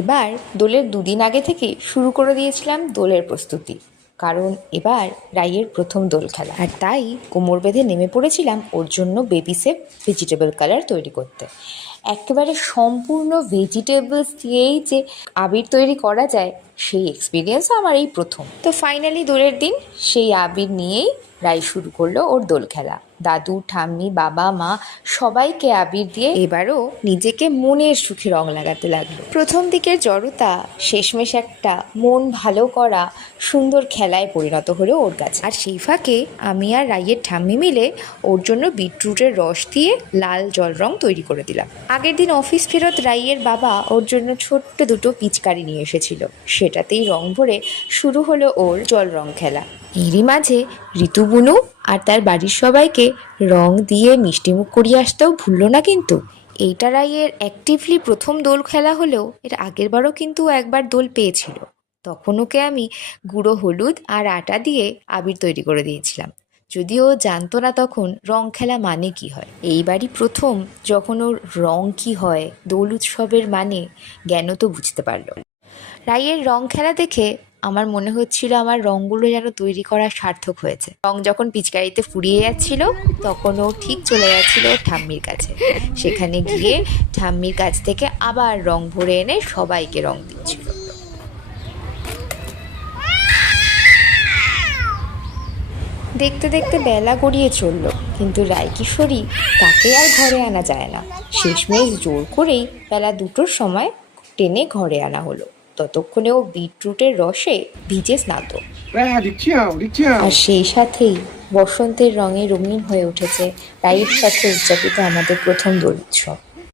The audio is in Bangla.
এবার দোলের দুদিন আগে থেকে শুরু করে দিয়েছিলাম দোলের প্রস্তুতি, কারণ এবার রাইয়ের প্রথম দোল খেলা। আর তাই কোমর বেঁধে নেমে পড়েছিলাম ওর জন্য বেবি সেফ ভেজিটেবল কালার তৈরি করতে। একেবারে সম্পূর্ণ ভেজিটেবলস দিয়েই যে আবির তৈরি করা যায় সেই এক্সপিরিয়েন্সও আমার এই প্রথম। তো ফাইনালি দোলের দিন সেই আবির নিয়েই রাই শুরু করলো ওর দোল খেলা। দাদু, ঠাম্মি, বাবা, মা সবাইকে আবির দিয়ে এবারও নিজেকে মনের সুখে রং লাগাতে লাগলো। প্রথম দিকের জড়তা শেষমেশ একটা মন ভালো করা সুন্দর খেলায় পরিণত হলো ওর কাছে। আর সেই ফাঁকে আমি আর রাইয়ের ঠাম্মি মিলে ওর জন্য বিটরুটের রস দিয়ে লাল জল রং তৈরি করে দিলাম। আগের দিন অফিস ফেরত রাইয়ের বাবা ওর জন্য ছোট্ট দুটো পিচকারি নিয়ে এসেছিল, সেটাতেই রং ভরে শুরু হলো ওর জল রং খেলা। এরই মাঝে ঋতু বুনু আর তার বাড়ির সবাইকে রং দিয়ে মিষ্টিমুখ করিয়ে আসতেও ভুললো না কিন্তু। এইটা রাইয়ের অ্যাক্টিভলি প্রথম দোল খেলা হলেও এর আগের বারও কিন্তু একবার দোল পেয়েছিল। তখন ওকে আমি গুঁড়ো হলুদ আর আটা দিয়ে আবির তৈরি করে দিয়েছিলাম, যদিও ও জানতো না তখন রং খেলা মানে কি হয়। এইবারই প্রথম যখন ওর রং কি হয়, দোল উৎসবের মানে জ্ঞান তো বুঝতে পারলো। রাইয়ের রং খেলা দেখে আমার মনে হচ্ছিল আমার রঙগুলো যেন তৈরি করা সার্থক হয়েছে। রং যখন পিচকারিতে ফুরিয়ে যাচ্ছিল তখন ও ঠিক চলে যাচ্ছিল ওর ঠাম্মির কাছে। সেখানে গিয়ে ঠাম্মির কাছ থেকে আবার রং ভরে এনে সবাইকে রং দিচ্ছিল। দেখতে দেখতে বেলা গড়িয়ে চলল, কিন্তু রায়কিশোরী তাকে আর ঘরে আনা যায় না। শেষমেশ জোর করেই বেলা 2টোর সময় টেনে ঘরে আনা হলো। ততক্ষণে ও বিটরুটের রসে ভিজে স্নাত। আর সেই সাথেই বসন্তের রঙে রঙিন হয়ে উঠেছে রাইয়ের সাথে উদযাপিত আমাদের প্রথম দোল উৎসব।